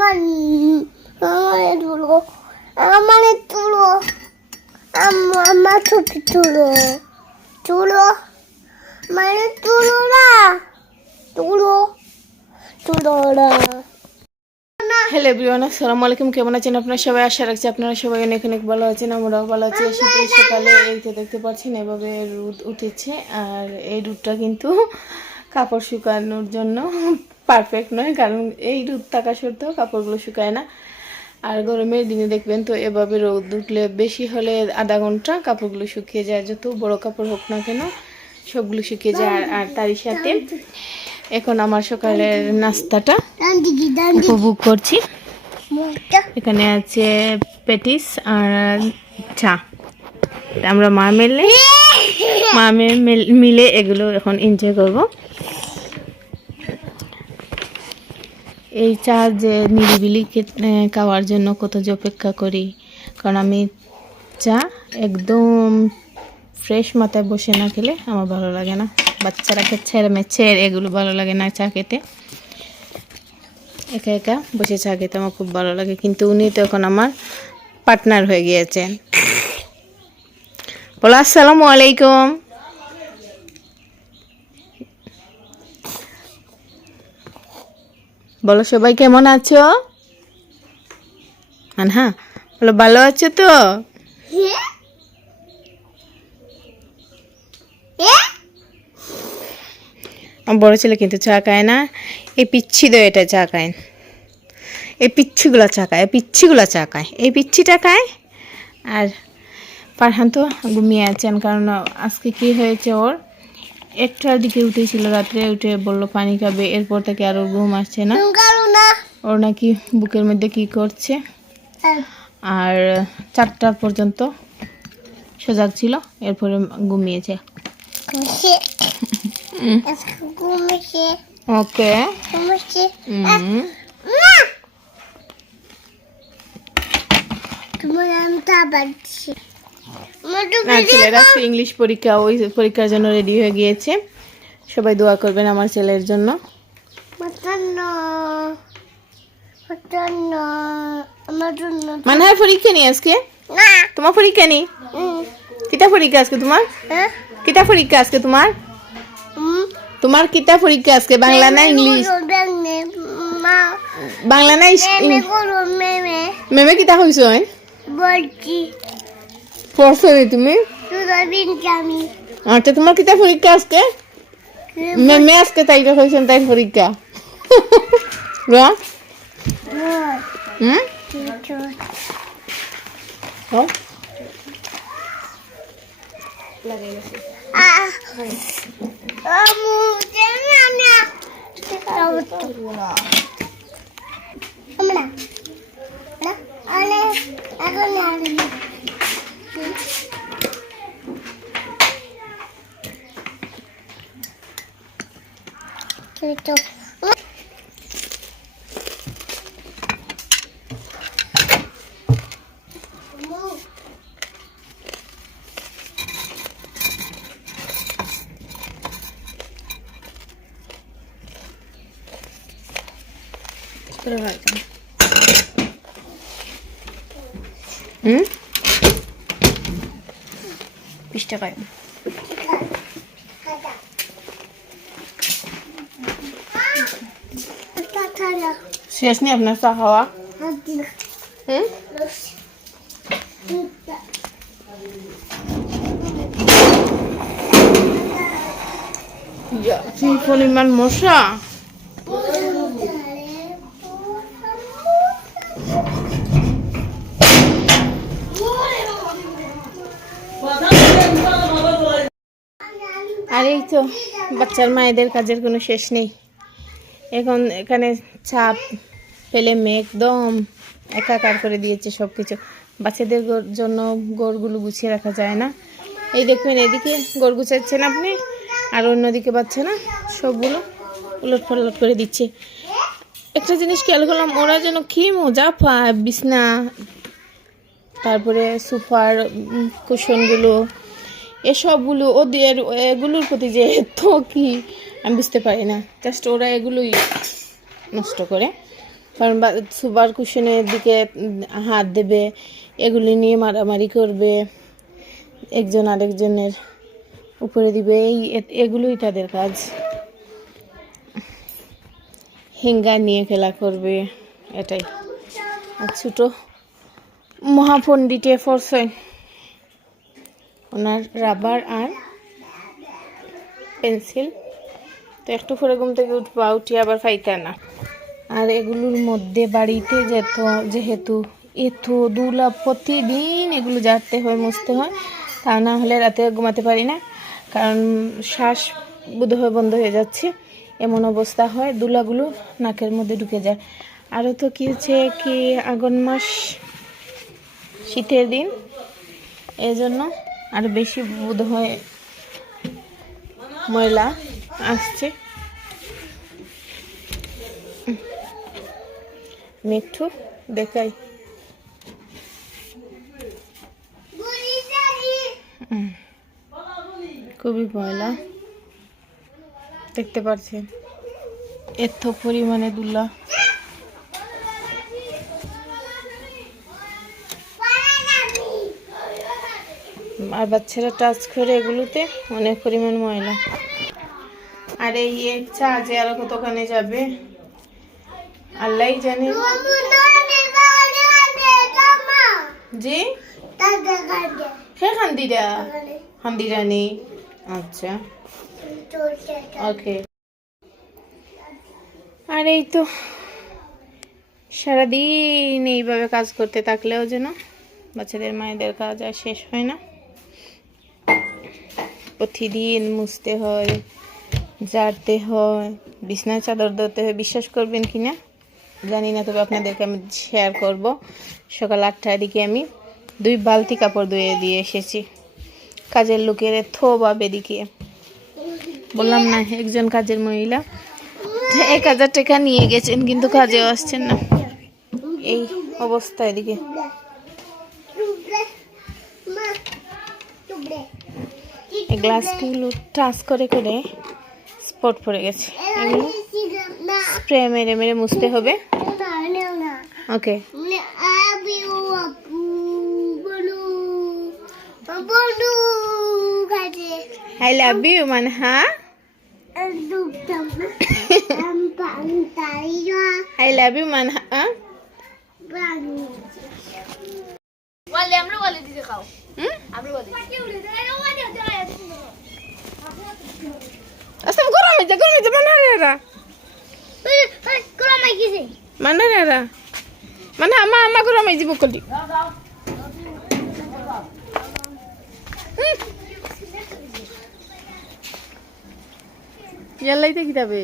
আমার তুলো আমার তুলো আমার ছবি তুলো তুলো মানে তুলো না তুলো তুলো না। হ্যালো এভরিওয়ান, আসসালামু আলাইকুম। কেমন আছেন আপনারা সবাই? আশা রাখছি আপনারা সবাই অনেক অনেক ভালো আছেন। আমরাও ভালো আছি। শীতের সকালে এই তো দেখতে পাচ্ছেন এভাবে রোদ উঠেছে, আর এই রোদটা কিন্তু কাপড় শুকানোর জন্য পারফেক্ট নয়, কারণ এই রোদ থাকা সত্ত্বেও কাপড়গুলো শুকায় না। আর গরমের দিনে দেখবেন তো এভাবে রোদ উঠলে বেশি হলে আধা ঘন্টা কাপড়গুলো শুকিয়ে যায়, যত বড় কাপড় হোক না কেন সবগুলো শুকিয়ে যায়। আর তারই সাথে এখন আমার সকালের নাস্তাটা উপভোগ করছি। এখানে আছে প্যাটিস আর চা। আমরা মা মিলে এগুলো এখন এনজয় করব। এই চা যে নিরিবিলি খাওয়ার জন্য কত যে অপেক্ষা করি, কারণ আমি চা একদম ফ্রেশ মাথায় বসে না খেলে আমার ভালো লাগে না। বাচ্চারা মেছের এগুলো ভালো লাগে না চা খেতে। একা একা বসে চা খেতে আমার খুব ভালো লাগে, কিন্তু উনি তো এখন আমার পার্টনার হয়ে গিয়েছেন। বলো আসসালামু আলাইকুম। বলো সবাই কেমন আছো? হ্যাঁ বলো ভালো আছো তো? বড় ছেলে কিন্তু চা খায় না, এই পিচ্ছি তো এটা চা খায়, এই পিচ্ছিগুলো চা খায়, এই পিচ্ছিটা খায়। আর পারহান তো ঘুমিয়ে আছেন, কারণ আজকে কি হয়েছে, ওর 1টার দিকে উঠেছিল রাত্রে, উঠে বললো পানি খাবে, এরপর থেকে আর ওর ঘুম আসছে না। ওর নাকি বুকের মধ্যে কি করছে, আর 4টা পর্যন্ত সজাগ ছিল, এরপরে ঘুমিয়েছে। ওকে ছেলেরা ইংলিশ পরীক্ষা, ওই পরীক্ষার জন্য রেডি হয়ে গিয়েছে। সবাই দোয়া করবেন আমার ছেলের জন্য। মানে হয় পরীক্ষা নেই আজকে? তোমার পরীক্ষা নেই? কিতা পরীক্ষা আজকে তোমার? কিতা পরীক্ষা আজকে তোমার? তোমার কিতা পরীক্ষা আজকে? বাংলা না ইংলিশ? বাংলা না মেমে কিতা হইছো? পড়ছো নি তুমি? আচ্ছা তোমার কিতা পরীক্ষা আজকে? মেমে আজকে তাই হয়েছেন তাই পরীক্ষা। পিসটা খাই। শেষ নেই আপনার চা খাওয়া? কি পরিমাণ মশা! আর এই তো বাচ্চার মায়েদের কাজের কোনো শেষ নেই। এখন এখানে চাপ ফেলে মেয়ে একদম একাকার করে দিয়েছে সব কিছু। বাচ্চাদের জন্য গড়গুলো গুছিয়ে রাখা যায় না। এই দেখবেন এদিকে গড় গুছাচ্ছেন আপনি, আর অন্যদিকে বাচ্চা না সবগুলো উলট পালট করে দিচ্ছে। একটা জিনিস খেয়াল করলাম, ওরা যেন কি মজা পায় বিছনা, তারপরে সোফার কুশনগুলো, এসবগুলো ওদের এগুলোর প্রতি যে এত কি আমি বুঝতে পারি না। জাস্ট ওরা এগুলোই নষ্ট করে। কারণ সুপার কুশনের দিকে হাত দেবে, এগুলি নিয়ে মারামারি করবে, একজন আরেকজনের উপরে দিবে, এগুলোই তাদের কাজ। হ্যাঙ্গার নিয়ে খেলা করবে, এটাই। আর ছোটো মহাপণ্ডিতে ফরসেন, ওনার রাবার আর পেন্সিল। তো একটু পরে ঘুম থেকে উঠবা, উঠি আবার ফাইতা না। আর এগুলোর মধ্যে বাড়িতে যেহেতু এত দুলা প্রতিদিন এগুলো ঝাড়তে হয়, মুছতে হয়, তা না হলে রাতে ঘুমাতে পারি না, কারণ শ্বাস বোধহয় বন্ধ হয়ে যাচ্ছে, এমন অবস্থা হয়, দুলাগুলো নাকের মধ্যে ঢুকে যায়। আরও তো কি হচ্ছে কি আগুন মাস, শীতের দিন, এই জন্য আরও বেশি বোধহয় ময়লা আসছে। আমি একটু দেখাই, খুবই ময়লা দেখতে পাচ্ছেন, এত পরিমাণে দুলা। আর বাচ্চারা টাচ করে এগুলোতে অনেক পরিমাণ ময়লা। আর এই চা যে আরো কতখানে যাবে আল্লাহ জানে। জি হ্যাঁ, খান্দিরা নেই। আচ্ছা ওকে। আর এই তো সারাদিন এইভাবে কাজ করতে থাকলেও যেন বাচ্চাদের মায়েদের কাজ আর শেষ হয় না। প্রতিদিন মুছতে হয়, ঝাড়তে হয়, বিছনায় চাদর ধরতে হয়। বিশ্বাস করবেন কি না জানি না, তবে আপনাদেরকে আমি শেয়ার করব। সকাল 8টার দিকে আমি 2 বালতি কাপড় ধুয়ে দিয়ে এসেছি। কাজের লোকের থোভাবে দেখিয়ে বললাম না, একজন কাজের মহিলা 1000 টাকা নিয়ে গেছেন, কিন্তু কাজেও আসছেন না। এই অবস্থা এদিকে। এই গ্লাসগুলো টাচ করে করে স্পট পড়ে গেছে, এগুলো স্প্রে মেরে মেরে মুছতে হবে। ওকে I love you Manha. I love you Manha. Wale amro wale dite khao. Amro wale. Asam gurame ja manara. Gurame kise? Manara. Manha ama gurame ji bukoli. ইয়াল্লাইতে কি যাবে?